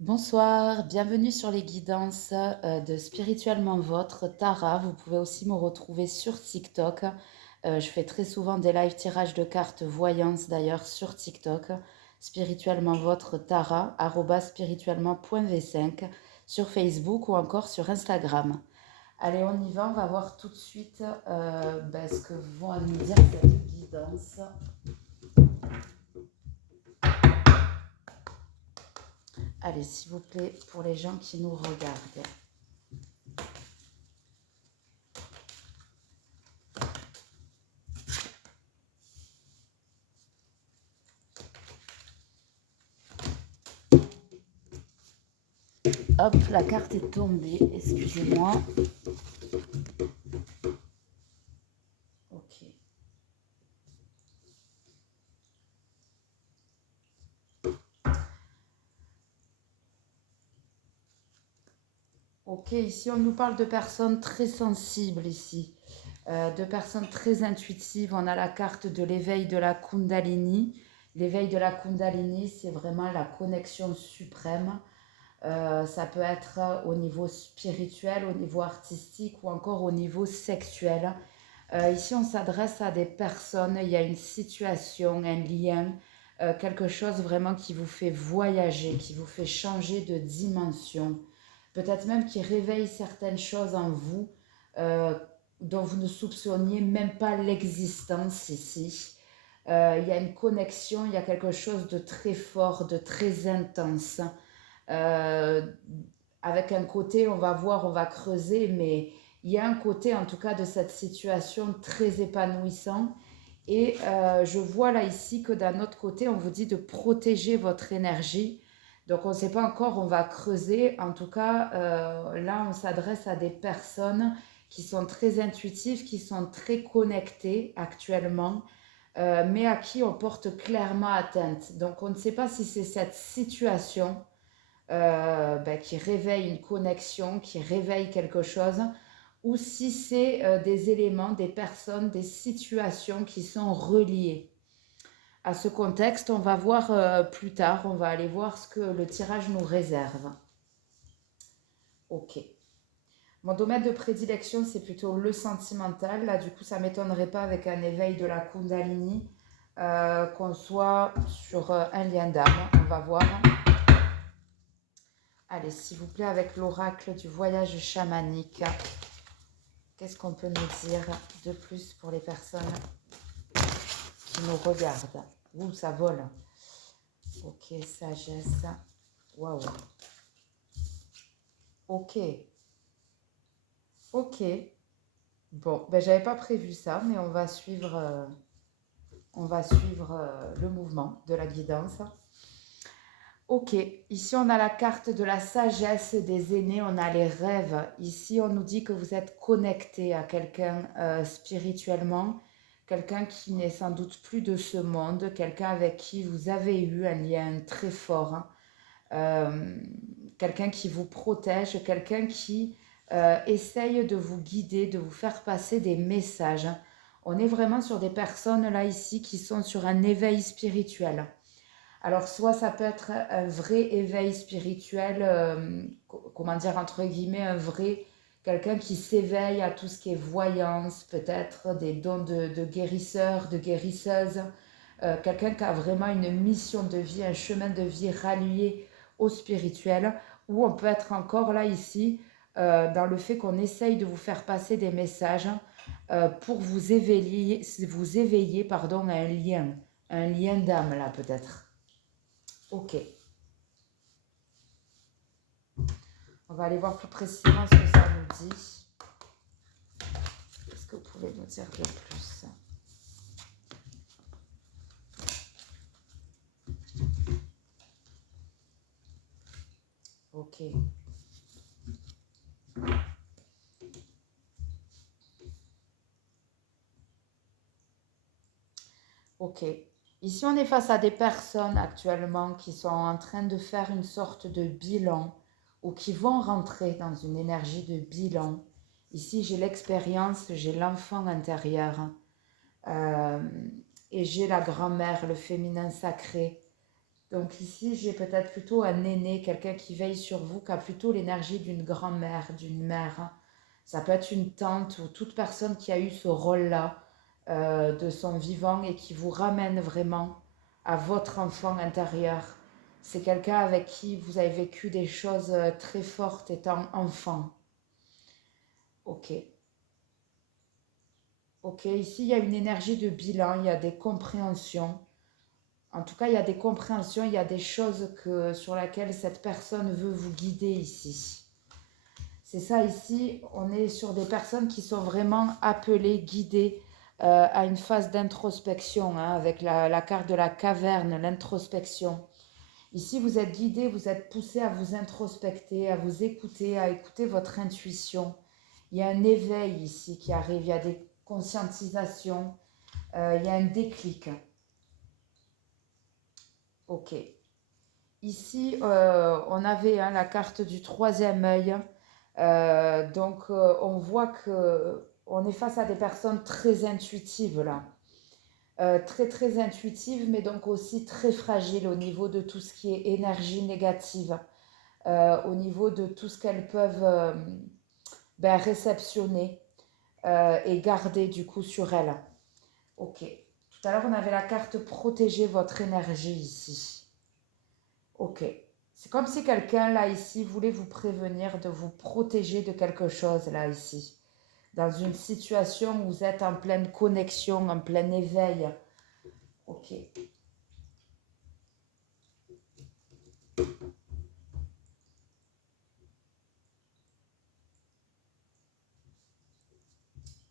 Bonsoir, bienvenue sur les guidances de Spirituellement Votre, Tara. Vous pouvez aussi me retrouver sur TikTok. Je fais très souvent des live tirages de cartes voyance d'ailleurs sur TikTok. Spirituellement Votre, Tara, @spirituellement.v5 sur Facebook ou encore sur Instagram. Allez, on y va, on va voir tout de suite ce que vont nous dire cette guidance. Allez, s'il vous plaît, pour les gens qui nous regardent. Hop, la carte est tombée, excusez-moi. Ok. Ok, ici on nous parle de personnes très sensibles ici, de personnes très intuitives. On a la carte de l'éveil de la Kundalini. L'éveil de la Kundalini, c'est vraiment la connexion suprême. Ça peut être au niveau spirituel, au niveau artistique ou encore au niveau sexuel. Ici, on s'adresse à des personnes, il y a une situation, un lien, quelque chose vraiment qui vous fait voyager, qui vous fait changer de dimension, peut-être même qui réveille certaines choses en vous euh, dont vous ne soupçonniez même pas l'existence ici. Il y a une connexion, il y a quelque chose de très fort, de très intense. Euh, Avec un côté, on va voir, on va creuser, mais il y a un côté en tout cas de cette situation très épanouissant. Et je vois là ici que d'un autre côté, on vous dit de protéger votre énergie. Donc on ne sait pas encore, on va creuser. En tout cas, là, on s'adresse à des personnes qui sont très intuitives, qui sont très connectées actuellement, mais à qui on porte clairement atteinte. Donc on ne sait pas si c'est cette situation qui réveille une connexion, qui réveille quelque chose, ou si c'est des éléments, des personnes, des situations qui sont reliées à ce contexte. On va voir plus tard, on va aller voir ce que le tirage nous réserve. Ok. Mon domaine de prédilection, c'est plutôt le sentimental. Là, du coup, ça ne m'étonnerait pas avec un éveil de la Kundalini qu'on soit sur un lien d'âme. On va voir. Allez, s'il vous plaît, avec l'oracle du voyage chamanique, qu'est-ce qu'on peut nous dire de plus pour les personnes qui nous regardent? Ouh, ça vole. Ok, sagesse. Waouh. Ok, ok. Bon, ben j'avais pas prévu ça, mais on va suivre le mouvement de la guidance. Ok, ici on a la carte de la sagesse des aînés, on a les rêves. Ici on nous dit que vous êtes connecté à quelqu'un spirituellement, quelqu'un qui n'est sans doute plus de ce monde, quelqu'un avec qui vous avez eu un lien très fort, hein. Euh, Quelqu'un qui vous protège, quelqu'un qui essaye de vous guider, de vous faire passer des messages. On est vraiment sur des personnes là ici qui sont sur un éveil spirituel. Alors, soit ça peut être un vrai éveil spirituel, comment dire, entre guillemets, un vrai, quelqu'un qui s'éveille à tout ce qui est voyance, peut-être des dons de guérisseurs, de guérisseuses, quelqu'un qui a vraiment une mission de vie, un chemin de vie rallié au spirituel, ou on peut être encore là, ici, dans le fait qu'on essaye de vous faire passer des messages pour vous éveiller pardon, à un lien d'âme, là, peut-être. Ok, on va aller voir plus précisément ce que ça nous dit. Qu'est-ce que vous pouvez nous dire de plus? Ok, ok. Ici, on est face à des personnes actuellement qui sont en train de faire une sorte de bilan ou qui vont rentrer dans une énergie de bilan. Ici, j'ai l'expérience, j'ai l'enfant intérieur, euh, et j'ai la grand-mère, le féminin sacré. Donc ici, j'ai peut-être plutôt un aîné, quelqu'un qui veille sur vous, qui a plutôt l'énergie d'une grand-mère, d'une mère. Ça peut être une tante ou toute personne qui a eu ce rôle-là de son vivant et qui vous ramène vraiment à votre enfant intérieur. C'est quelqu'un avec qui vous avez vécu des choses très fortes étant enfant. Ok. Ok, ici il y a une énergie de bilan, il y a des compréhensions. En tout cas, il y a des compréhensions, il y a des choses sur lesquelles cette personne veut vous guider ici. C'est ça ici, on est sur des personnes qui sont vraiment appelées, guidées à une phase d'introspection, hein, avec la carte de la caverne, l'introspection. Ici, vous êtes guidé, vous êtes poussé à vous introspecter, à vous écouter, à écouter votre intuition. Il y a un éveil ici qui arrive, il y a des conscientisations, il y a un déclic. Ok. Ici, on avait hein, la carte du troisième œil. On voit que on est face à des personnes très intuitives là. Très très intuitives, mais donc aussi très fragiles au niveau de tout ce qui est énergie négative, au niveau de tout ce qu'elles peuvent réceptionner et garder du coup sur elles. Ok. Tout à l'heure, on avait la carte protéger votre énergie ici. Ok. C'est comme si quelqu'un, là, ici, voulait vous prévenir de vous protéger de quelque chose, là, ici. Dans une situation où vous êtes en pleine connexion, en plein éveil. Ok.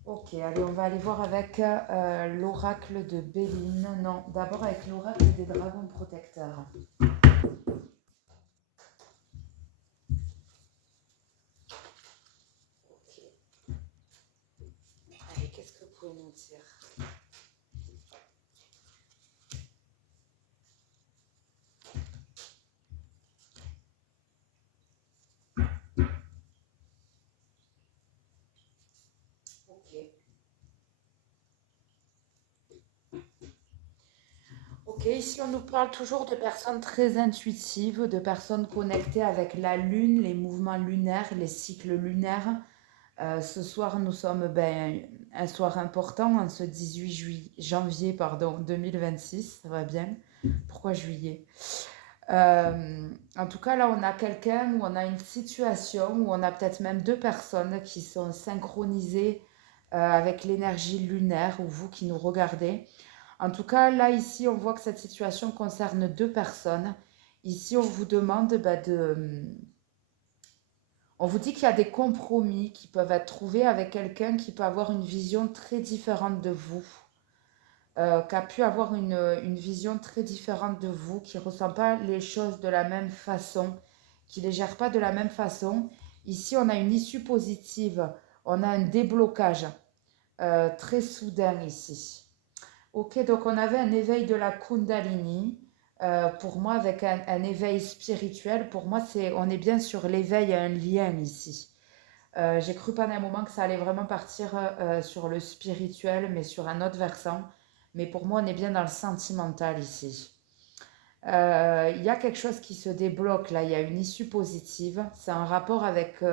Ok, allez, on va aller voir avec l'oracle de Béline. Non, d'abord avec l'oracle des dragons protecteurs. Ok. Allez, qu'est-ce que vous pouvez nous dire? Ok. Ok, ici on nous parle toujours de personnes très intuitives, de personnes connectées avec la lune, les mouvements lunaires, les cycles lunaires. Ce soir, nous sommes un soir important, en ce 18 janvier 2026, ça va bien. Pourquoi juillet? En tout cas, là, on a quelqu'un où on a une situation où on a peut-être même deux personnes qui sont synchronisées avec l'énergie lunaire, ou vous qui nous regardez. En tout cas, là, ici, on voit que cette situation concerne deux personnes. Ici, on vous demande on vous dit qu'il y a des compromis qui peuvent être trouvés avec quelqu'un qui peut avoir une vision très différente de vous, qui a pu avoir une vision très différente de vous, qui ne ressent pas les choses de la même façon, qui ne les gère pas de la même façon. Ici, on a une issue positive, on a un déblocage très soudain ici. Ok, donc on avait un éveil de la Kundalini. Pour moi, avec un éveil spirituel, pour moi, on est bien sur l'éveil à un lien ici. J'ai cru pendant un moment que ça allait vraiment partir sur le spirituel, mais sur un autre versant. Mais pour moi, on est bien dans le sentimental ici. Il y a quelque chose qui se débloque là, il y a une issue positive. C'est un rapport avec,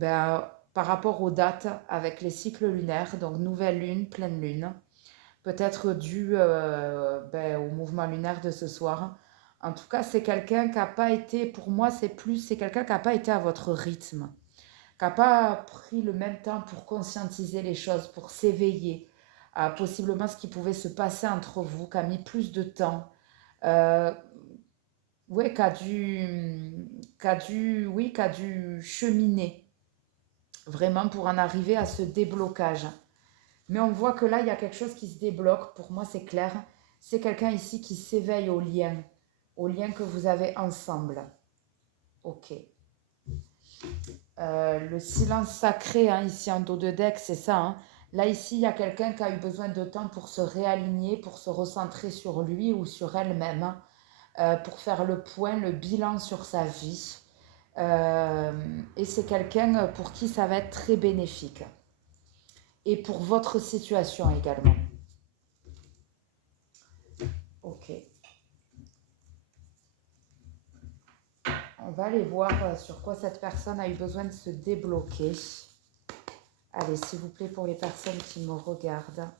par rapport aux dates, avec les cycles lunaires, donc nouvelle lune, pleine lune. Peut-être dû au mouvement lunaire de ce soir. En tout cas, c'est quelqu'un qui n'a pas été, pour moi, c'est quelqu'un qui n'a pas été à votre rythme, qui n'a pas pris le même temps pour conscientiser les choses, pour s'éveiller à possiblement ce qui pouvait se passer entre vous, qui a mis plus de temps. Euh, ouais, qui a dû cheminer vraiment pour en arriver à ce déblocage. Mais on voit que là, il y a quelque chose qui se débloque. Pour moi, c'est clair. C'est quelqu'un ici qui s'éveille au lien que vous avez ensemble. Ok. Le silence sacré, hein, ici en dos de deck, c'est ça. Hein. Là, ici, il y a quelqu'un qui a eu besoin de temps pour se réaligner, pour se recentrer sur lui ou sur elle-même, hein, pour faire le point, le bilan sur sa vie. Et c'est quelqu'un pour qui ça va être très bénéfique. Et pour votre situation également. Ok. On va aller voir sur quoi cette personne a eu besoin de se débloquer. Allez, s'il vous plaît, pour les personnes qui me regardent.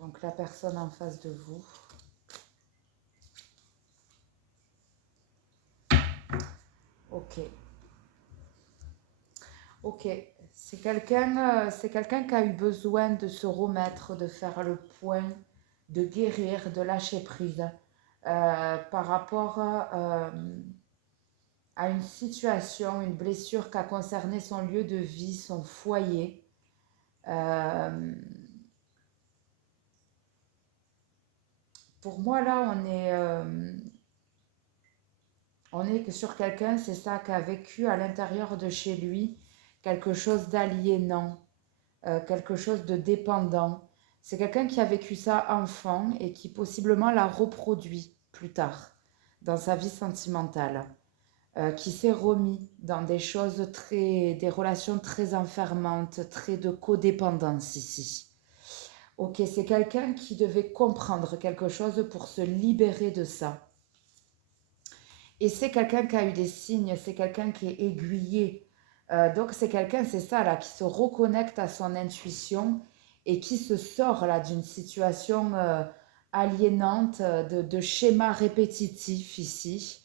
Donc, la personne en face de vous. Ok. Ok. C'est quelqu'un qui a eu besoin de se remettre, de faire le point, de guérir, de lâcher prise par rapport à une situation, une blessure qui a concerné son lieu de vie, son foyer. Pour moi, là, on est sur quelqu'un, c'est ça, qui a vécu à l'intérieur de chez lui quelque chose d'aliénant, quelque chose de dépendant. C'est quelqu'un qui a vécu ça enfant et qui possiblement l'a reproduit plus tard dans sa vie sentimentale, qui s'est remis dans des relations très enfermantes, très de codépendance ici. Ok, c'est quelqu'un qui devait comprendre quelque chose pour se libérer de ça. Et c'est quelqu'un qui a eu des signes, c'est quelqu'un qui est aiguillé. Donc c'est quelqu'un, c'est ça là, qui se reconnecte à son intuition et qui se sort là d'une situation aliénante, de schémas répétitifs ici,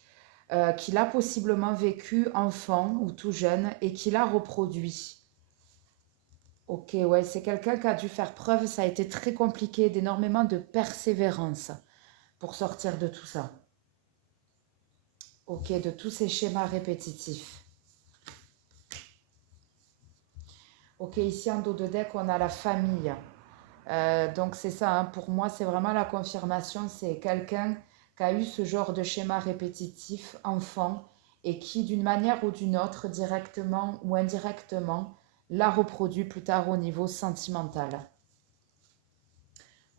qu'il a possiblement vécu enfant ou tout jeune et qu'il a reproduit. Ok, ouais, c'est quelqu'un qui a dû faire preuve, ça a été très compliqué, d'énormément de persévérance pour sortir de tout ça. Ok, de tous ces schémas répétitifs. Ok, ici en dos de deck, on a la famille. Donc c'est ça, hein, pour moi, c'est vraiment la confirmation. C'est quelqu'un qui a eu ce genre de schéma répétitif enfant et qui, d'une manière ou d'une autre, directement ou indirectement, l'a reproduit plus tard au niveau sentimental.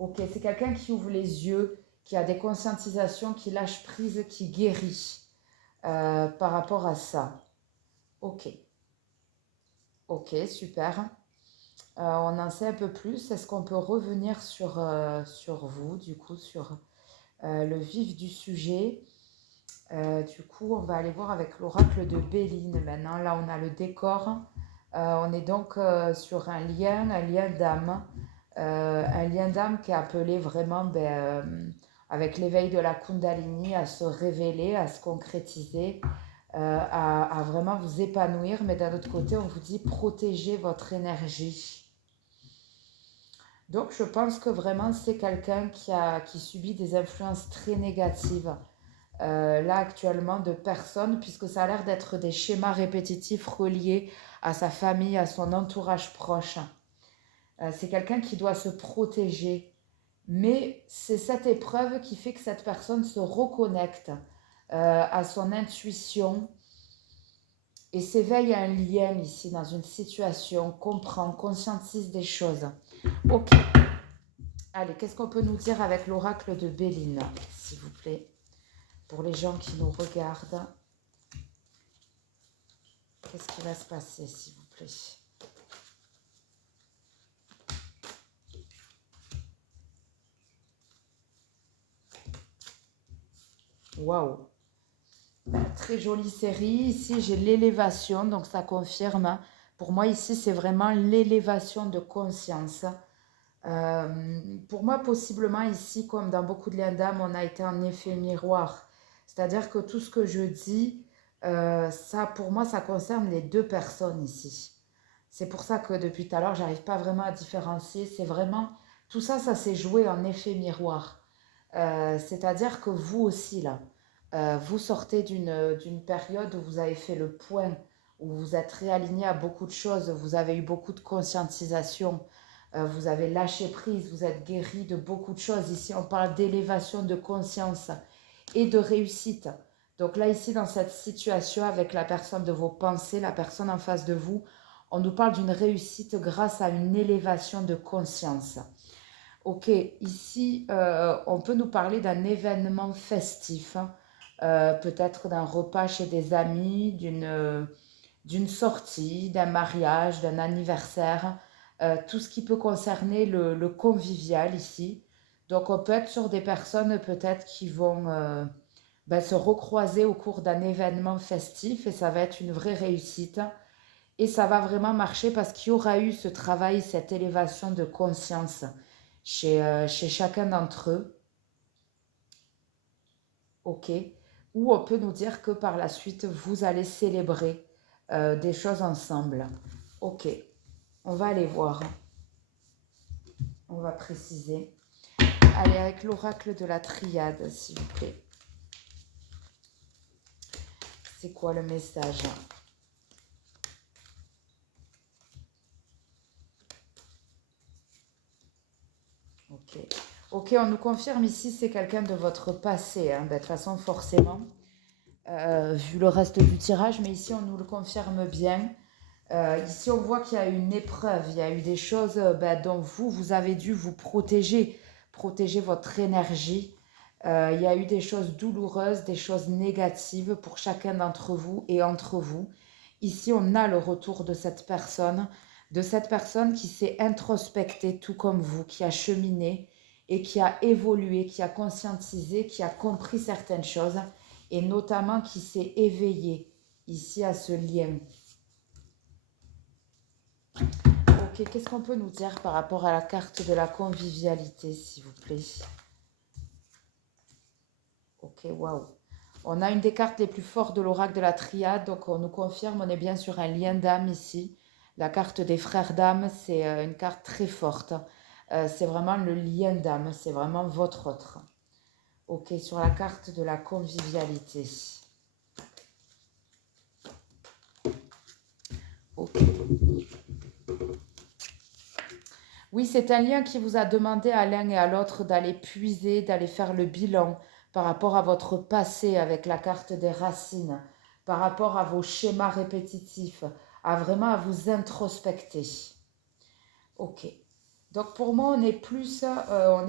Ok, c'est quelqu'un qui ouvre les yeux, qui a des conscientisations, qui lâche prise, qui guérit par rapport à ça. Ok, ok, super. On en sait un peu plus. Est-ce qu'on peut revenir sur vous, du coup, sur le vif du sujet? Du coup, on va aller voir avec l'oracle de Béline maintenant. Là, on a le décor. On est donc sur un lien d'âme. Un lien d'âme qui est appelé vraiment, avec l'éveil de la Kundalini, à se révéler, à se concrétiser, à vraiment vous épanouir. Mais d'un autre côté, on vous dit protégez votre énergie. Donc, je pense que vraiment, c'est quelqu'un qui subit des influences très négatives, là, actuellement, de personnes, puisque ça a l'air d'être des schémas répétitifs reliés à sa famille, à son entourage proche. C'est quelqu'un qui doit se protéger. Mais c'est cette épreuve qui fait que cette personne se reconnecte à son intuition et s'éveille à un lien ici dans une situation, comprend, conscientise des choses. Ok. Allez, qu'est-ce qu'on peut nous dire avec l'oracle de Béline, s'il vous plaît, pour les gens qui nous regardent? Qu'est-ce qui va se passer, s'il vous plaît? Waouh! Très jolie série. Ici, j'ai l'élévation, donc ça confirme. Pour moi, ici, c'est vraiment l'élévation de conscience. Pour moi, possiblement ici, comme dans beaucoup de liens d'âme, on a été en effet miroir. C'est-à-dire que tout ce que je dis, ça, pour moi, ça concerne les deux personnes ici. C'est pour ça que depuis tout à l'heure, j'arrive pas vraiment à différencier. C'est vraiment, tout ça, ça s'est joué en effet miroir. C'est-à-dire que vous aussi, là, vous sortez d'une période où vous avez fait le point, où vous êtes réaligné à beaucoup de choses, vous avez eu beaucoup de conscientisation, vous avez lâché prise, vous êtes guéri de beaucoup de choses. Ici, on parle d'élévation de conscience et de réussite. Donc là, ici, dans cette situation, avec la personne de vos pensées, la personne en face de vous, on nous parle d'une réussite grâce à une élévation de conscience. Ok, ici, on peut nous parler d'un événement festif, hein, peut-être d'un repas chez des amis, d'une sortie, d'un mariage, d'un anniversaire. tout ce qui peut concerner le convivial ici. Donc on peut être sur des personnes peut-être qui vont se recroiser au cours d'un événement festif et ça va être une vraie réussite. Et ça va vraiment marcher parce qu'il y aura eu ce travail, cette élévation de conscience chez chacun d'entre eux. Ok. Ou on peut nous dire que par la suite, vous allez célébrer des choses ensemble. Ok. On va aller voir. On va préciser. Allez, avec l'oracle de la triade, s'il vous plaît. C'est quoi le message? Ok. Ok, on nous confirme ici, c'est quelqu'un de votre passé. Hein. De toute façon, forcément, vu le reste du tirage, mais ici, on nous le confirme bien. Ici, on voit qu'il y a eu une épreuve, il y a eu des choses dont vous avez dû vous protéger votre énergie. Il y a eu des choses douloureuses, des choses négatives pour chacun d'entre vous et entre vous. Ici, on a le retour de cette personne qui s'est introspectée tout comme vous, qui a cheminé et qui a évolué, qui a conscientisé, qui a compris certaines choses et notamment qui s'est éveillé ici à ce lien. Ok, qu'est-ce qu'on peut nous dire par rapport à la carte de la convivialité, s'il vous plaît? Ok, waouh. On a une des cartes les plus fortes de l'oracle de la triade, donc on nous confirme, on est bien sur un lien d'âme ici. La carte des frères d'âme, c'est une carte très forte. C'est vraiment le lien d'âme, c'est vraiment votre autre. Ok, sur la carte de la convivialité. Ok. Oui, c'est un lien qui vous a demandé à l'un et à l'autre d'aller puiser, d'aller faire le bilan par rapport à votre passé avec la carte des racines, par rapport à vos schémas répétitifs, à vraiment à vous introspecter. Ok. Donc pour moi, on n'est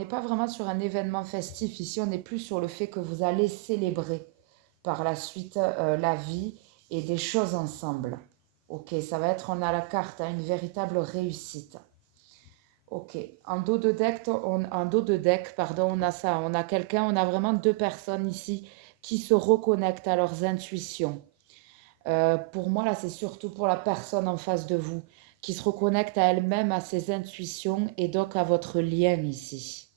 pas vraiment sur un événement festif ici, on est plus sur le fait que vous allez célébrer par la suite la vie et des choses ensemble. Ok, ça va être, on a la carte, hein, une véritable réussite. Ok, en dos de deck, pardon, on a ça, on a quelqu'un, on a vraiment deux personnes ici qui se reconnectent à leurs intuitions. Pour moi, là, c'est surtout pour la personne en face de vous qui se reconnecte à elle-même, à ses intuitions et donc à votre lien ici.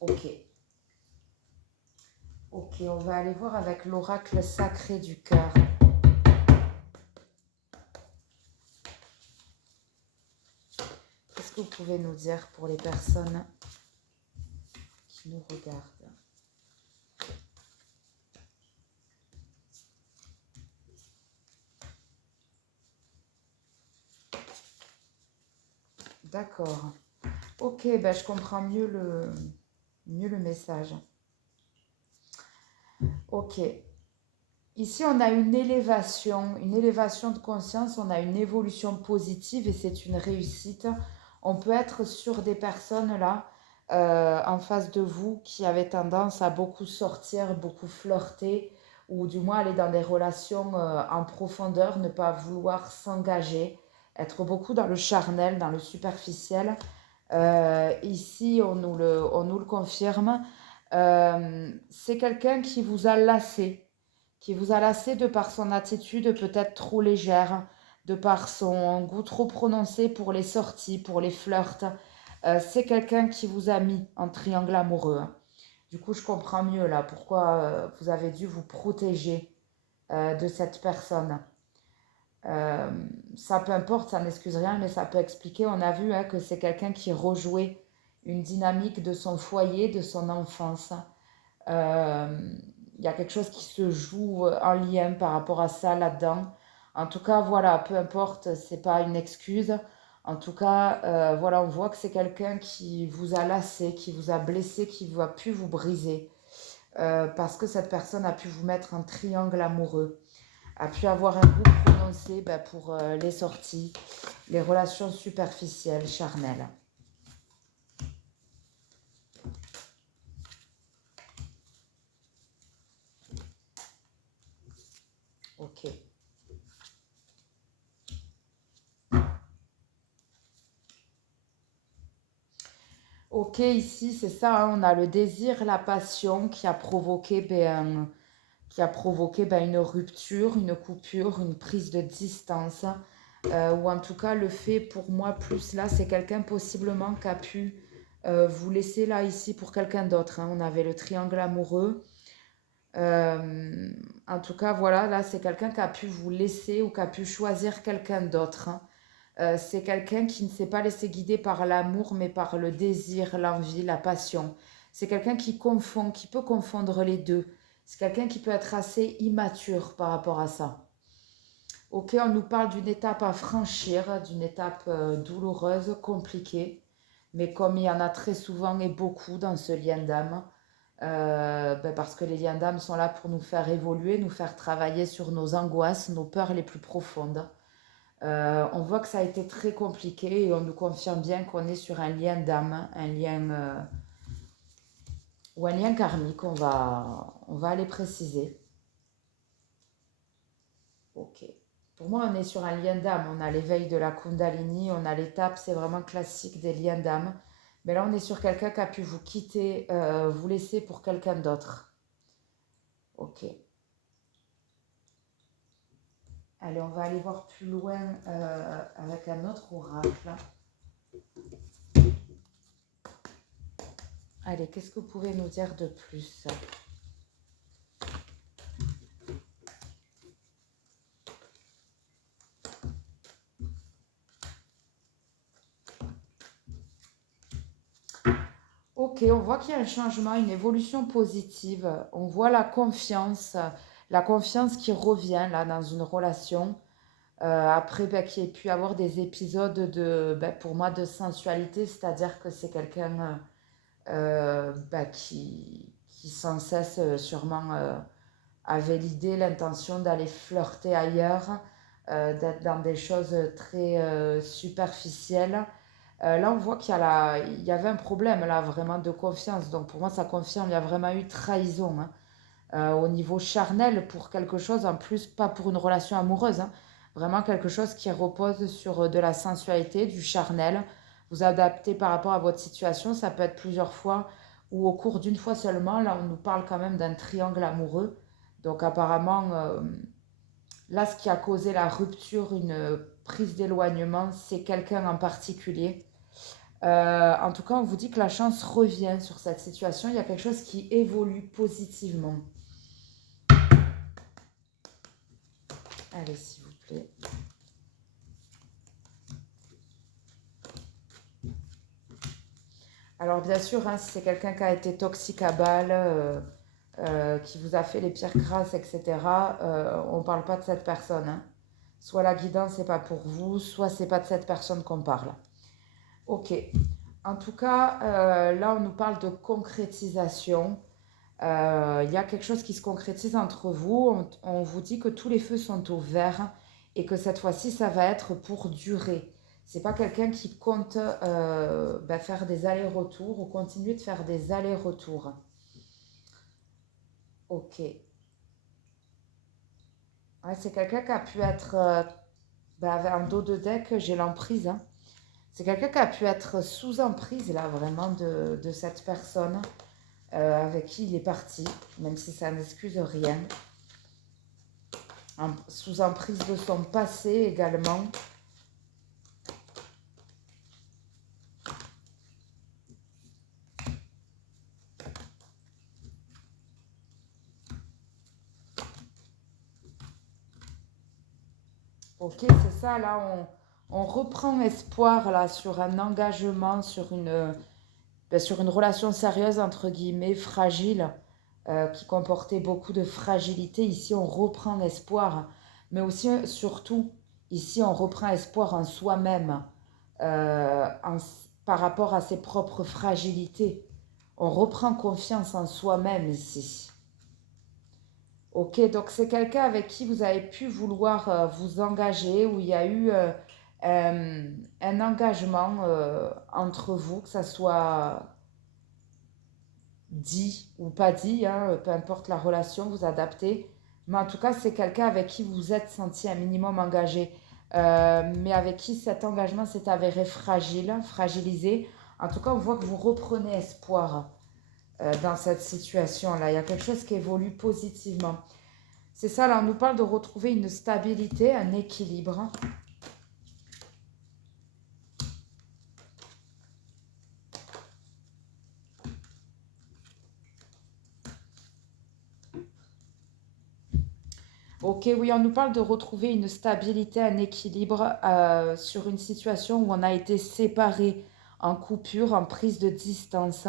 Ok, ok, on va aller voir avec l'oracle sacré du cœur. Qu'est-ce que vous pouvez nous dire pour les personnes qui nous regardent? D'accord. Ok, ben je comprends mieux le message. Ok. Ici, on a une élévation de conscience, on a une évolution positive et c'est une réussite. On peut être sur des personnes là, en face de vous, qui avaient tendance à beaucoup sortir, beaucoup flirter, ou du moins aller dans des relations en profondeur, ne pas vouloir s'engager, être beaucoup dans le charnel, dans le superficiel. Ici, on nous le confirme. C'est quelqu'un qui vous a lassé de par son attitude peut-être trop légère, de par son goût trop prononcé pour les sorties, pour les flirts. C'est quelqu'un qui vous a mis en triangle amoureux. Du coup, je comprends mieux là pourquoi vous avez dû vous protéger de cette personne. Euh, Ça peu importe, ça n'excuse rien, mais ça peut expliquer. On a vu que c'est quelqu'un qui rejouait une dynamique de son foyer, de son enfance. Euh, Il y a quelque chose qui se joue en lien par rapport à ça là-dedans. En tout cas, voilà, peu importe, c'est pas une excuse. En tout cas, voilà, on voit que c'est quelqu'un qui vous a lassé, qui vous a blessé, qui a pu vous briser. Parce que cette personne a pu vous mettre un triangle amoureux, a pu avoir un goût prononcé pour les sorties, les relations superficielles, charnelles. Ok. Ok, ici, c'est ça, hein, on a le désir, la passion qui a provoqué une rupture, une coupure, une prise de distance, ou en tout cas le fait pour moi plus là, c'est quelqu'un possiblement qui a pu vous laisser là ici pour quelqu'un d'autre, hein. On avait le triangle amoureux. Euh, En tout cas, voilà, là c'est quelqu'un qui a pu vous laisser ou qui a pu choisir quelqu'un d'autre, hein. C'est quelqu'un qui ne s'est pas laissé guider par l'amour, mais par le désir, l'envie, la passion. C'est quelqu'un qui confond, qui peut confondre les deux. C'est quelqu'un qui peut être assez immature par rapport à ça. Ok, on nous parle d'une étape à franchir, d'une étape douloureuse, compliquée, mais comme il y en a très souvent et beaucoup dans ce lien d'âme, parce que les liens d'âme sont là pour nous faire évoluer, nous faire travailler sur nos angoisses, nos peurs les plus profondes. On voit que ça a été très compliqué et on nous confirme bien qu'on est sur un lien d'âme, un lien ou un lien karmique, on va aller préciser. Ok. Pour moi, on est sur un lien d'âme. On a l'éveil de la Kundalini, on a l'étape, c'est vraiment classique des liens d'âme. Mais là, on est sur quelqu'un qui a pu vous quitter, vous laisser pour quelqu'un d'autre. Ok. Allez, on va aller voir plus loin avec un autre oracle. Allez, qu'est-ce que vous pouvez nous dire de plus? Ok, on voit qu'il y a un changement, une évolution positive. On voit la confiance qui revient là dans une relation. Après, qu'il y ait pu avoir des épisodes pour moi, de sensualité, c'est-à-dire que c'est quelqu'un qui sans cesse sûrement avait l'idée, l'intention d'aller flirter ailleurs, d'être dans des choses très superficielles. Là, on voit il y avait un problème là, vraiment de confiance. Donc pour moi, ça confirme, il y a vraiment eu trahison, hein. Au niveau charnel pour quelque chose, en plus, pas pour une relation amoureuse, hein. Vraiment quelque chose qui repose sur de la sensualité, du charnel. Vous adaptez par rapport à votre situation, ça peut être plusieurs fois ou au cours d'une fois seulement. Là, on nous parle quand même d'un triangle amoureux. Donc apparemment, là, ce qui a causé la rupture, une prise d'éloignement, c'est quelqu'un en particulier. En tout cas, on vous dit que la chance revient sur cette situation. Il y a quelque chose qui évolue positivement. Allez, s'il vous plaît. Alors, bien sûr, hein, si c'est quelqu'un qui a été toxique à balle, qui vous a fait les pires crasses, etc., on ne parle pas de cette personne, hein. Soit la guidance n'est pas pour vous, soit c'est pas de cette personne qu'on parle. Ok. En tout cas, là, on nous parle de concrétisation. Il y a quelque chose qui se concrétise entre vous. On vous dit que tous les feux sont au vert et que cette fois-ci, ça va être pour durer. C'est pas quelqu'un qui compte faire des allers-retours ou continuer de faire des allers-retours. Ok. Ouais, c'est quelqu'un qui a pu être en dos de deck, j'ai l'emprise, hein. C'est quelqu'un qui a pu être sous emprise là vraiment de cette personne avec qui il est parti, même si ça n'excuse rien. Sous emprise de son passé également. Ok, c'est ça, là, on reprend espoir là sur un engagement, sur une relation sérieuse, entre guillemets, fragile, qui comportait beaucoup de fragilité. Ici, on reprend espoir, mais aussi, surtout, ici, on reprend espoir en soi-même, par rapport à ses propres fragilités. On reprend confiance en soi-même ici. Ok, donc c'est quelqu'un avec qui vous avez pu vouloir vous engager, où il y a eu un engagement entre vous, que ça soit dit ou pas dit, hein, peu importe la relation, vous adaptez. Mais en tout cas, c'est quelqu'un avec qui vous vous êtes senti un minimum engagé, mais avec qui cet engagement s'est avéré fragile, fragilisé. En tout cas, on voit que vous reprenez espoir dans cette situation-là. Il y a quelque chose qui évolue positivement. C'est ça, là, on nous parle de retrouver une stabilité, un équilibre. Ok, oui, on nous parle de retrouver une stabilité, un équilibre sur une situation où on a été séparés, en coupure, en prise de distance.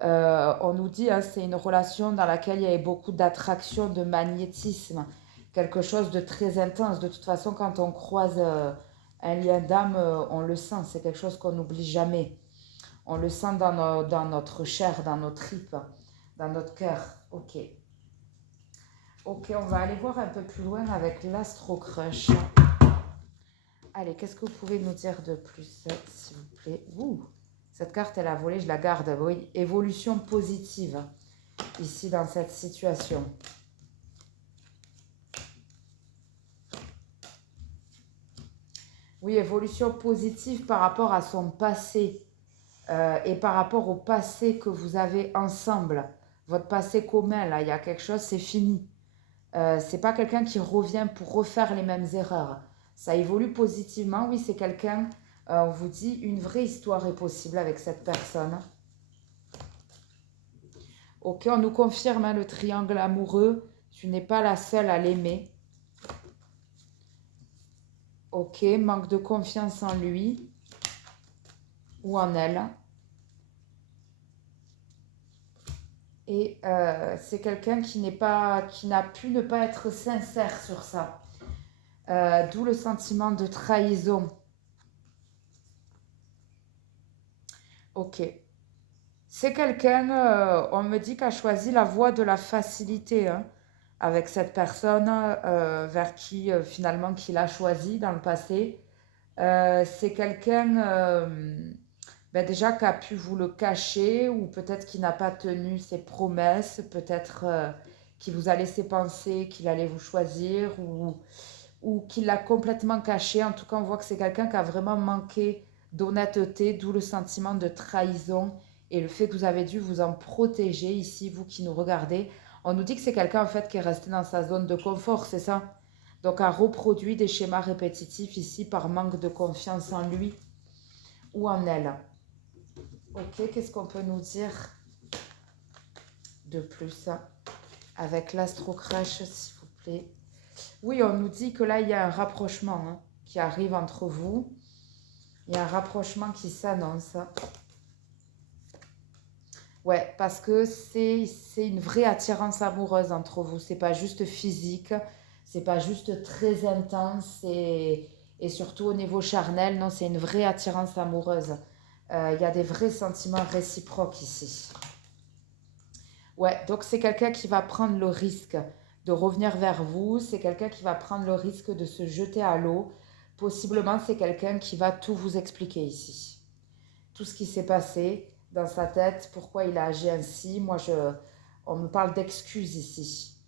On nous dit, hein, c'est une relation dans laquelle il y avait beaucoup d'attraction, de magnétisme, quelque chose de très intense. De toute façon, quand on croise un lien d'âme, on le sent. C'est quelque chose qu'on n'oublie jamais. On le sent dans notre chair, dans nos tripes, dans notre cœur. Ok. Ok, on va aller voir un peu plus loin avec l'Astro Crush. Allez, qu'est-ce que vous pouvez nous dire de plus, s'il vous plaît? Ouh, cette carte, elle a volé, je la garde. Oui, évolution positive, ici, dans cette situation. Oui, évolution positive par rapport à son passé et par rapport au passé que vous avez ensemble. Votre passé commun, là, il y a quelque chose, c'est fini. C'est pas quelqu'un qui revient pour refaire les mêmes erreurs. Ça évolue positivement. Oui, c'est quelqu'un, on vous dit, une vraie histoire est possible avec cette personne. Ok, on nous confirme hein, le triangle amoureux. Tu n'es pas la seule à l'aimer. Ok, manque de confiance en lui ou en elle. Et c'est quelqu'un qui n'a pu ne pas être sincère sur ça. D'où le sentiment de trahison. Ok. C'est quelqu'un, on me dit, qui a choisi la voie de la facilité hein, avec cette personne vers qui finalement qu'il a choisi dans le passé. C'est quelqu'un ben déjà qui a pu vous le cacher ou peut-être qui n'a pas tenu ses promesses, peut-être qui vous a laissé penser qu'il allait vous choisir ou qu'il l'a complètement caché. En tout cas, on voit que c'est quelqu'un qui a vraiment manqué d'honnêteté, d'où le sentiment de trahison et le fait que vous avez dû vous en protéger ici, vous qui nous regardez. On nous dit que c'est quelqu'un en fait qui est resté dans sa zone de confort, c'est ça? Donc a reproduit des schémas répétitifs ici par manque de confiance en lui ou en elle. Ok, qu'est-ce qu'on peut nous dire de plus avec l'Astro Crush, s'il vous plaît? Oui, on nous dit que là, il y a un rapprochement hein, qui arrive entre vous. Il y a un rapprochement qui s'annonce. Ouais, parce que c'est une vraie attirance amoureuse entre vous. C'est pas juste physique, c'est pas juste très intense et surtout au niveau charnel. Non, c'est une vraie attirance amoureuse. Il y a des vrais sentiments réciproques ici. Ouais, donc c'est quelqu'un qui va prendre le risque de revenir vers vous. C'est quelqu'un qui va prendre le risque de se jeter à l'eau. Possiblement, c'est quelqu'un qui va tout vous expliquer ici. Tout ce qui s'est passé dans sa tête, pourquoi il a agi ainsi. On me parle d'excuses ici.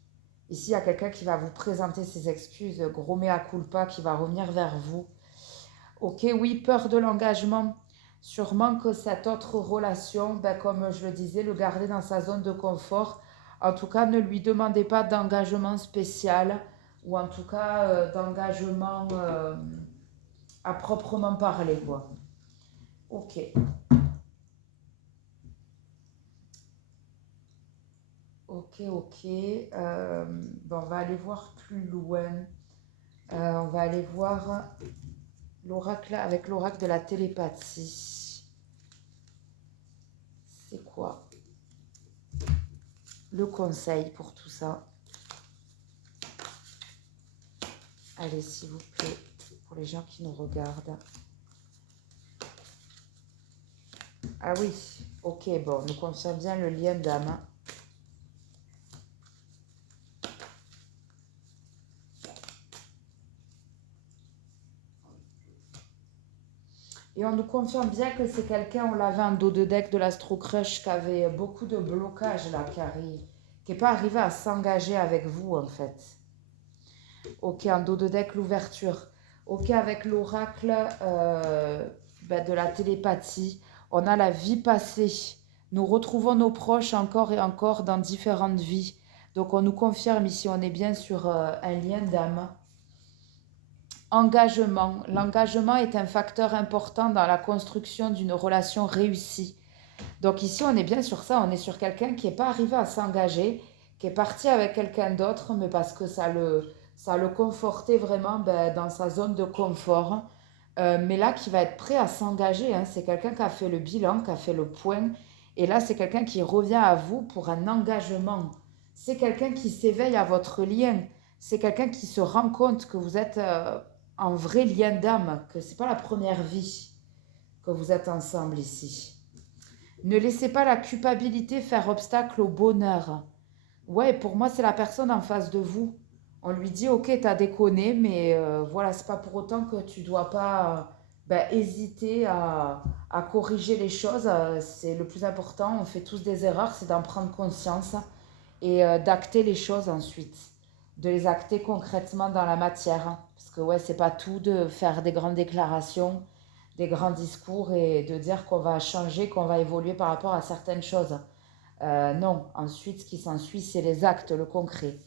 Ici, il y a quelqu'un qui va vous présenter ses excuses, gros mea culpa, qui va revenir vers vous. Ok, oui, peur de l'engagement. Sûrement que cette autre relation, ben, comme je le disais, le garder dans sa zone de confort. En tout cas, ne lui demandez pas d'engagement spécial ou en tout cas d'engagement à proprement parler, quoi. Ok. Ok, ok. Bon, on va aller voir plus loin. On va aller voir l'oracle avec l'oracle de la télépathie. C'est quoi le conseil pour tout ça? Allez, s'il vous plaît, pour les gens qui nous regardent. Ah oui, ok, bon, nous confirme bien le lien d'âme. Et on nous confirme bien que c'est quelqu'un, on l'avait en dos de deck de l'Astro Crush, qui avait beaucoup de blocages là, qui n'est pas arrivé à s'engager avec vous en fait. Ok, en dos de deck, l'ouverture. Ok, avec l'oracle de la télépathie. On a la vie passée. Nous retrouvons nos proches encore et encore dans différentes vies. Donc on nous confirme ici, on est bien sur un lien d'âme. Engagement. L'engagement est un facteur important dans la construction d'une relation réussie. Donc ici, on est bien sur ça, on est sur quelqu'un qui n'est pas arrivé à s'engager, qui est parti avec quelqu'un d'autre, mais parce que ça le confortait vraiment dans sa zone de confort. Mais là, qui va être prêt à s'engager, hein. C'est quelqu'un qui a fait le bilan, qui a fait le point. Et là, c'est quelqu'un qui revient à vous pour un engagement. C'est quelqu'un qui s'éveille à votre lien. C'est quelqu'un qui se rend compte que vous êtes en vrai lien d'âme, que ce n'est pas la première vie que vous êtes ensemble ici. Ne laissez pas la culpabilité faire obstacle au bonheur. Ouais, pour moi, c'est la personne en face de vous. On lui dit, ok, t'as déconné, mais voilà, c'est pas pour autant que tu dois pas hésiter à corriger les choses. C'est le plus important. On fait tous des erreurs, c'est d'en prendre conscience et d'acter les choses ensuite. De les acter concrètement dans la matière. Parce que ouais, c'est pas tout de faire des grandes déclarations, des grands discours et de dire qu'on va changer, qu'on va évoluer par rapport à certaines choses. Non, ensuite, ce qui s'ensuit, c'est les actes, le concret.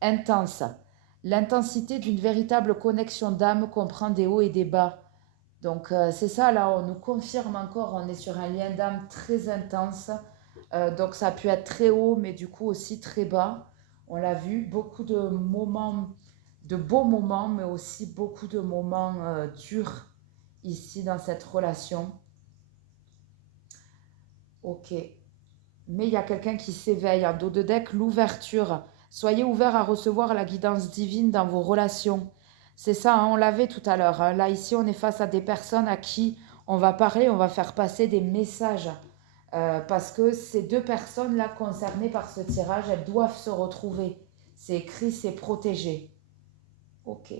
Intense. L'intensité d'une véritable connexion d'âme comprend des hauts et des bas. Donc, c'est ça, là, on nous confirme encore, on est sur un lien d'âme très intense. Donc, ça a pu être très haut, mais du coup aussi très bas. On l'a vu, beaucoup de moments, de beaux moments, mais aussi beaucoup de moments durs ici dans cette relation. Ok. Mais il y a quelqu'un qui s'éveille. En dos de deck, l'ouverture. Soyez ouverts à recevoir la guidance divine dans vos relations. C'est ça, hein, on l'avait tout à l'heure. Hein. Là, ici, on est face à des personnes à qui on va parler, on va faire passer des messages. Parce que ces deux personnes-là concernées par ce tirage, elles doivent se retrouver. C'est écrit, c'est protégé. Ok.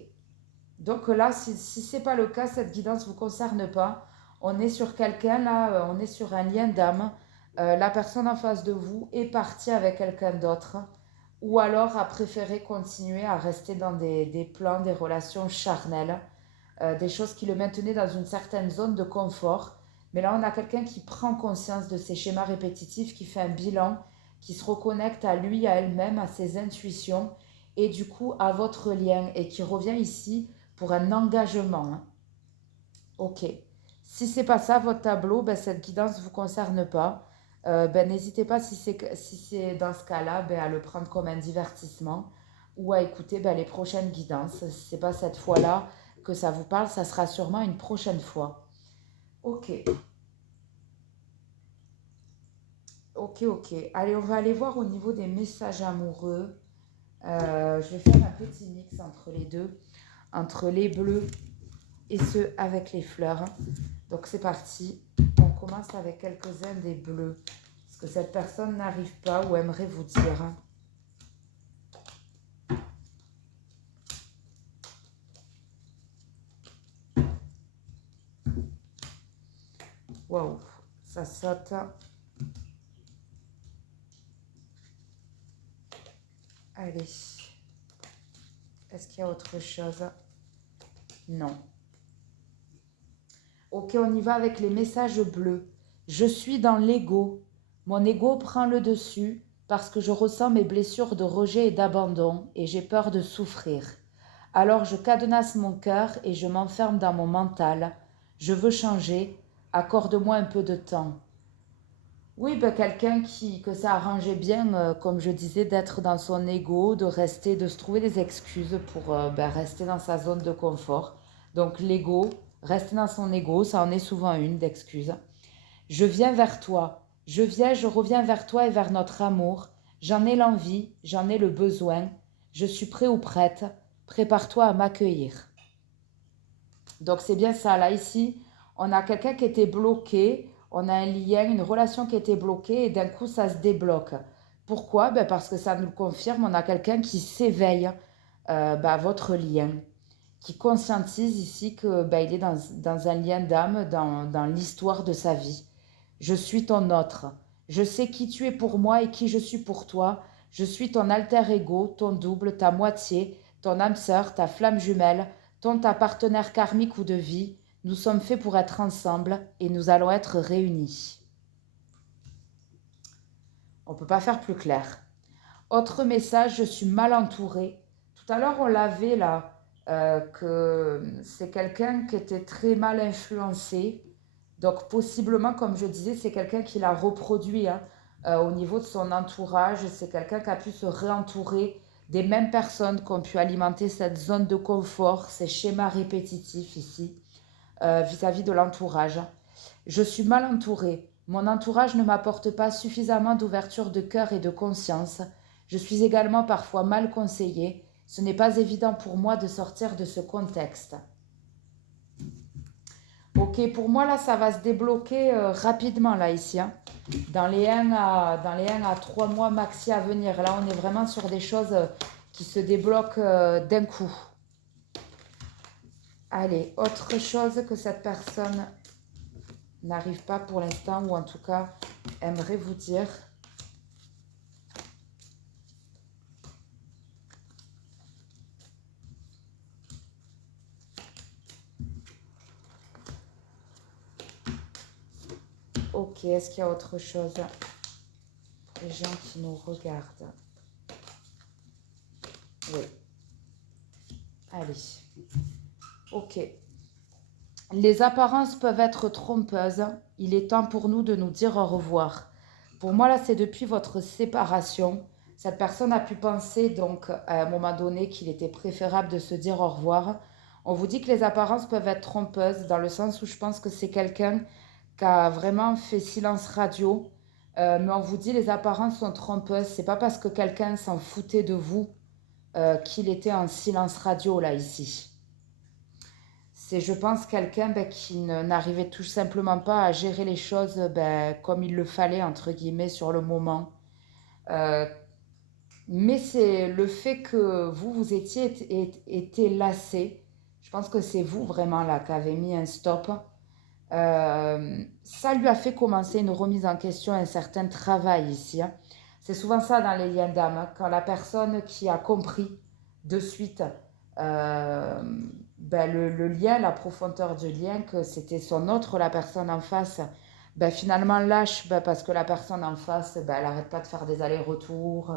Donc là, si ce n'est pas le cas, cette guidance ne vous concerne pas. On est sur quelqu'un, là, on est sur un lien d'âme. La personne en face de vous est partie avec quelqu'un d'autre. Ou alors a préféré continuer à rester dans des plans, des relations charnelles. Des choses qui le maintenaient dans une certaine zone de confort. Mais là, on a quelqu'un qui prend conscience de ces schémas répétitifs, qui fait un bilan, qui se reconnecte à lui, à elle-même, à ses intuitions et du coup à votre lien et qui revient ici pour un engagement. Hein. Ok. Si c'est pas ça votre tableau, cette guidance ne vous concerne pas. N'hésitez pas si c'est dans ce cas-là à le prendre comme un divertissement ou à écouter les prochaines guidances. Si c'est pas cette fois-là que ça vous parle, ça sera sûrement une prochaine fois. Ok. Ok. Allez, on va aller voir au niveau des messages amoureux. Je vais faire un petit mix entre les deux, entre les bleus et ceux avec les fleurs. Donc c'est parti, on commence avec quelques-uns des bleus. Ce que cette personne n'arrive pas ou aimerait vous dire. Waouh, ça saute. Allez, est-ce qu'il y a autre chose? Non. Ok, on y va avec les messages bleus. Je suis dans l'ego. Mon ego prend le dessus parce que je ressens mes blessures de rejet et d'abandon et j'ai peur de souffrir. Alors je cadenasse mon cœur et je m'enferme dans mon mental. Je veux changer. Accorde-moi un peu de temps. Oui, quelqu'un que ça arrangeait bien, comme je disais, d'être dans son ego, de rester, de se trouver des excuses pour rester dans sa zone de confort. Donc l'ego, rester dans son ego, ça en est souvent une d'excuses. Je viens vers toi. Je reviens vers toi et vers notre amour. J'en ai l'envie, j'en ai le besoin. Je suis prêt ou prête. Prépare-toi à m'accueillir. Donc c'est bien ça. Là, ici, on a quelqu'un qui était bloqué. On a un lien, une relation qui était bloquée et d'un coup, ça se débloque. Pourquoi? Parce que ça nous le confirme. On a quelqu'un qui s'éveille à votre lien, qui conscientise ici que il est dans un lien d'âme, dans l'histoire de sa vie. Je suis ton autre. Je sais qui tu es pour moi et qui je suis pour toi. Je suis ton alter ego, ton double, ta moitié, ton âme sœur, ta flamme jumelle, ta partenaire karmique ou de vie, Nous sommes faits pour être ensemble et nous allons être réunis. On ne peut pas faire plus clair. Autre message, je suis mal entourée. Tout à l'heure, on l'avait là, que c'est quelqu'un qui était très mal influencé. Donc, possiblement, comme je disais, c'est quelqu'un qui l'a reproduit hein, au niveau de son entourage. C'est quelqu'un qui a pu se réentourer des mêmes personnes qui ont pu alimenter cette zone de confort, ces schémas répétitifs ici, vis-à-vis de l'entourage. Je suis mal entourée. Mon entourage ne m'apporte pas suffisamment d'ouverture de cœur et de conscience. Je suis également parfois mal conseillée. Ce n'est pas évident pour moi de sortir de ce contexte. Ok, pour moi là, ça va se débloquer rapidement là ici. Hein. Dans les 1 à 3 mois maxi à venir. Là, on est vraiment sur des choses qui se débloquent d'un coup. Allez, autre chose que cette personne n'arrive pas pour l'instant, ou en tout cas aimerait vous dire. Ok, est-ce qu'il y a autre chose pour les gens qui nous regardent? Oui. Allez. Ok. Les apparences peuvent être trompeuses. Il est temps pour nous de nous dire au revoir. Pour moi, là, c'est depuis votre séparation. Cette personne a pu penser, donc, à un moment donné, qu'il était préférable de se dire au revoir. On vous dit que les apparences peuvent être trompeuses, dans le sens où je pense que c'est quelqu'un qui a vraiment fait silence radio. Mais on vous dit les apparences sont trompeuses. C'est pas parce que quelqu'un s'en foutait de vous qu'il était en silence radio, là, ici. C'est, je pense, quelqu'un qui n'arrivait tout simplement pas à gérer les choses comme il le fallait, entre guillemets, sur le moment. Euh, mais c'est le fait que vous étiez lassé. Je pense que c'est vous vraiment là qui avez mis un stop. Ça lui a fait commencer une remise en question, un certain travail ici. Hein. C'est souvent ça dans les liens d'âme, hein, quand la personne qui a compris de suite euh, le lien, la profondeur du lien, que c'était son autre, la personne en face, finalement lâche parce que la personne en face, elle n'arrête pas de faire des allers-retours,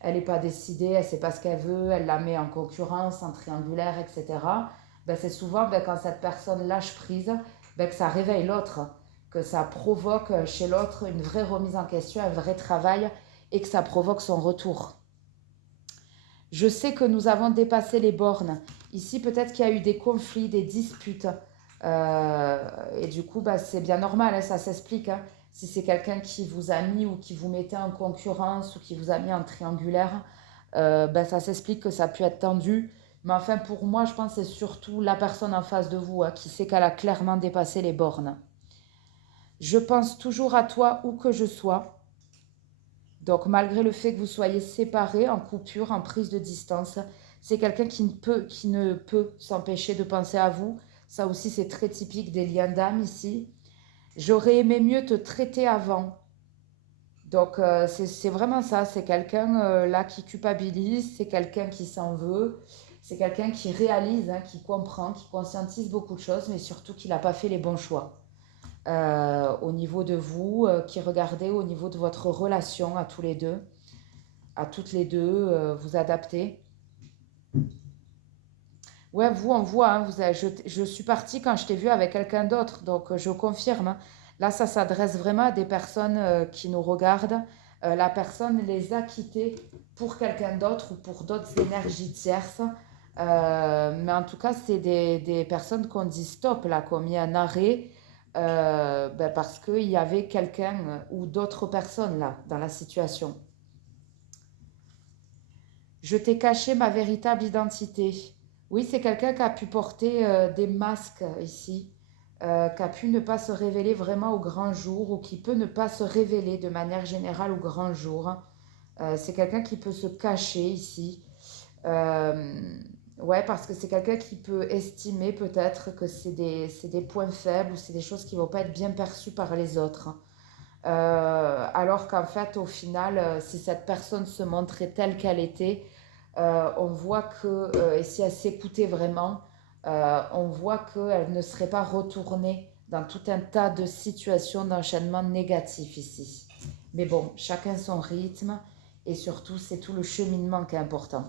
elle n'est pas décidée, elle ne sait pas ce qu'elle veut, elle la met en concurrence, en triangulaire, etc. C'est souvent quand cette personne lâche prise, que ça réveille l'autre, que ça provoque chez l'autre une vraie remise en question, un vrai travail et que ça provoque son retour. Je sais que nous avons dépassé les bornes. Ici, peut-être qu'il y a eu des conflits, des disputes. Et du coup, c'est bien normal, hein, ça s'explique. Hein. Si c'est quelqu'un qui vous a mis ou qui vous mettait en concurrence ou qui vous a mis en triangulaire, ça s'explique que ça a pu être tendu. Mais enfin, pour moi, je pense que c'est surtout la personne en face de vous hein, qui sait qu'elle a clairement dépassé les bornes. Je pense toujours à toi où que je sois. Donc, malgré le fait que vous soyez séparés, en coupure, en prise de distance, c'est quelqu'un qui ne peut s'empêcher de penser à vous. Ça aussi, c'est très typique des liens d'âme ici. J'aurais aimé mieux te traiter avant. Donc, c'est vraiment ça. C'est quelqu'un là qui culpabilise, c'est quelqu'un qui s'en veut, c'est quelqu'un qui réalise, hein, qui comprend, qui conscientise beaucoup de choses, mais surtout qui n'a pas fait les bons choix. Au niveau de vous, qui regardez au niveau de votre relation à tous les deux, à toutes les deux, vous adapter. Ouais, vous, on voit, hein, je suis partie quand je t'ai vu avec quelqu'un d'autre, donc je confirme. Hein. Là, ça s'adresse vraiment à des personnes qui nous regardent. La personne les a quittés pour quelqu'un d'autre ou pour d'autres énergies tierces. Mais en tout cas, c'est des personnes qu'on dit stop, là, qu'on mis un arrêt parce qu'il y avait quelqu'un ou d'autres personnes là dans la situation. Je t'ai caché ma véritable identité. Oui, c'est quelqu'un qui a pu porter des masques ici, qui a pu ne pas se révéler vraiment au grand jour ou qui peut ne pas se révéler de manière générale au grand jour. C'est quelqu'un qui peut se cacher ici. Ouais, parce que c'est quelqu'un qui peut estimer peut-être que c'est des points faibles ou c'est des choses qui ne vont pas être bien perçues par les autres. Alors qu'en fait, au final, si cette personne se montrait telle qu'elle était, on voit que, et si elle s'écoutait vraiment, on voit qu'elle ne serait pas retournée dans tout un tas de situations d'enchaînement négatif ici. Mais bon, chacun son rythme et surtout, c'est tout le cheminement qui est important.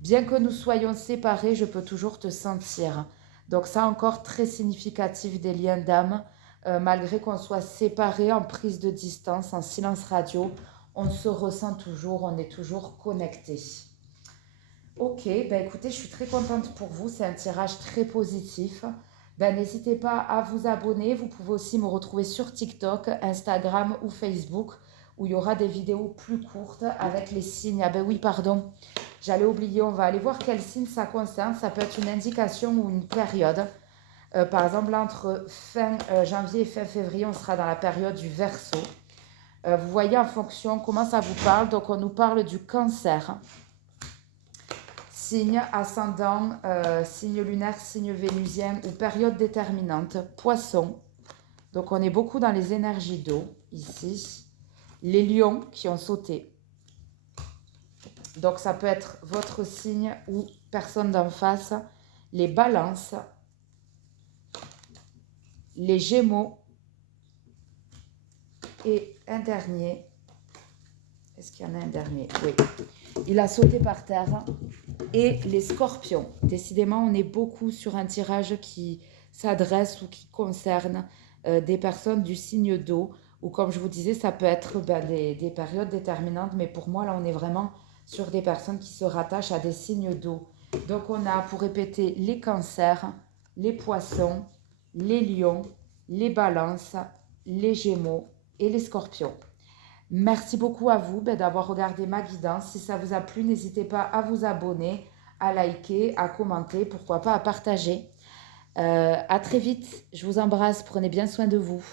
Bien que nous soyons séparés, je peux toujours te sentir. Donc ça encore très significatif des liens d'âme. Malgré qu'on soit séparés en prise de distance, en silence radio, on se ressent toujours, on est toujours connectés. Ok, ben écoutez, je suis très contente pour vous. C'est un tirage très positif. Ben, n'hésitez pas à vous abonner. Vous pouvez aussi me retrouver sur TikTok, Instagram ou Facebook où il y aura des vidéos plus courtes avec les signes. Ah ben oui, pardon, j'allais oublier. On va aller voir quel signe ça concerne. Ça peut être une indication ou une période. Par exemple, là, entre fin janvier et fin février, on sera dans la période du Verseau. Vous voyez en fonction comment ça vous parle. Donc, on nous parle du Cancer. Signe ascendant, signe lunaire, signe vénusien ou période déterminante, Poisson. Donc on est beaucoup dans les énergies d'eau ici. Les lions qui ont sauté. Donc ça peut être votre signe ou personne d'en face. Les balances. Les gémeaux. Et un dernier. Est-ce qu'il y en a un dernier? Oui. Il a sauté par terre. Et les scorpions. Décidément, on est beaucoup sur un tirage qui s'adresse ou qui concerne des personnes du signe d'eau. Ou comme je vous disais, ça peut être des périodes déterminantes. Mais pour moi, là, on est vraiment sur des personnes qui se rattachent à des signes d'eau. Donc, on a, pour répéter, les cancers, les poissons, les lions, les balances, les gémeaux et les scorpions. Merci beaucoup à vous d'avoir regardé ma guidance. Si ça vous a plu, n'hésitez pas à vous abonner, à liker, à commenter, pourquoi pas à partager. À très vite, je vous embrasse, prenez bien soin de vous.